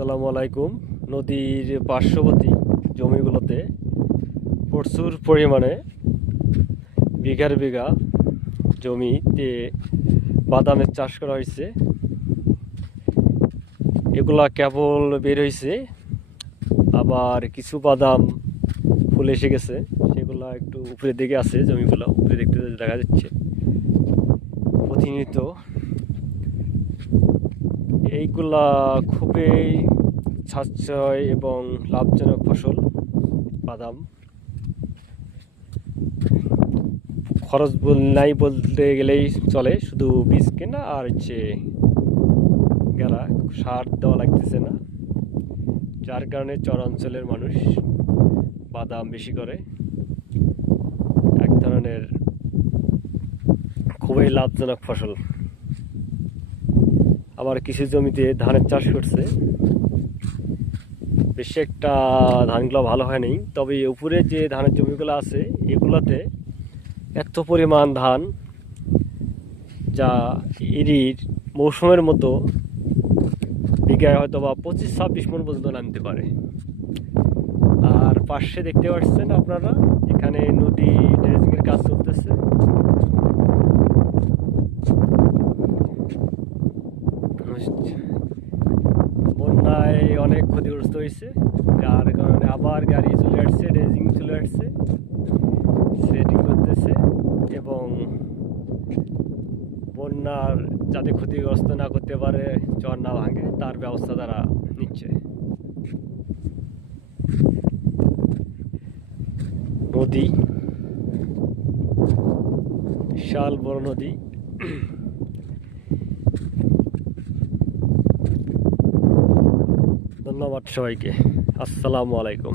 আসসালামু আলাইকুম। নদীর পার্শ্ববর্তী জমিগুলোতে প্রচুর পরিমাণে বিঘার বিঘা জমিতে বাদামের চাষ করা হয়েছে। এগুলা কেবল বের হয়েছে, আবার কিছু বাদাম ফুল এসে গেছে, সেগুলা একটু উপরের দিকে আছে। জমিগুলো উপরে দেখতে দেখা যাচ্ছে প্রতিনিয়ত। এইগুলা খুবই সাশ্রয় এবং লাভজনক ফসল বাদাম। খরচ নাই বলতে গেলেই চলে, শুধু বীজ কেনা আর গেলা, সার দেওয়া লাগতেছে না, যার কারণে চর অঞ্চলের মানুষ বাদাম বেশি করে। এক ধরনের খুবই লাভজনক ফসল। আবার কিছু জমিতে ধানের চাষ করছে, বেশি একটা ধানগুলো ভালো হয়নি, তবে উপরে যে ধানের জমিগুলো আছে এগুলোতে এত পরিমাণ ধান যা এরির মৌসুমের মতো বিঘায় হয়তো বা 25-26 মণ পর্যন্ত নামতে পারে। আর পাশে দেখতে পাচ্ছেন আপনারা, এখানে নদী ড্রেজিংয়ের কাজ চলতেছে। বন্যায় অনেক ক্ষতিগ্রস্ত হয়েছে, যার কারণে আবার গাড়ি চলে আসছে, ড্রেজিং চলে আসছে, সেটিং করতেছে এবং বন্যার যাতে ক্ষতিগ্রস্ত না করতে পারে, চর না ভাঙে, তার ব্যবস্থা তারা নিচ্ছে। নদী, বিশাল বড় নদী। ধন্যবাদ সবাইকে। আসসালামু আলাইকুম।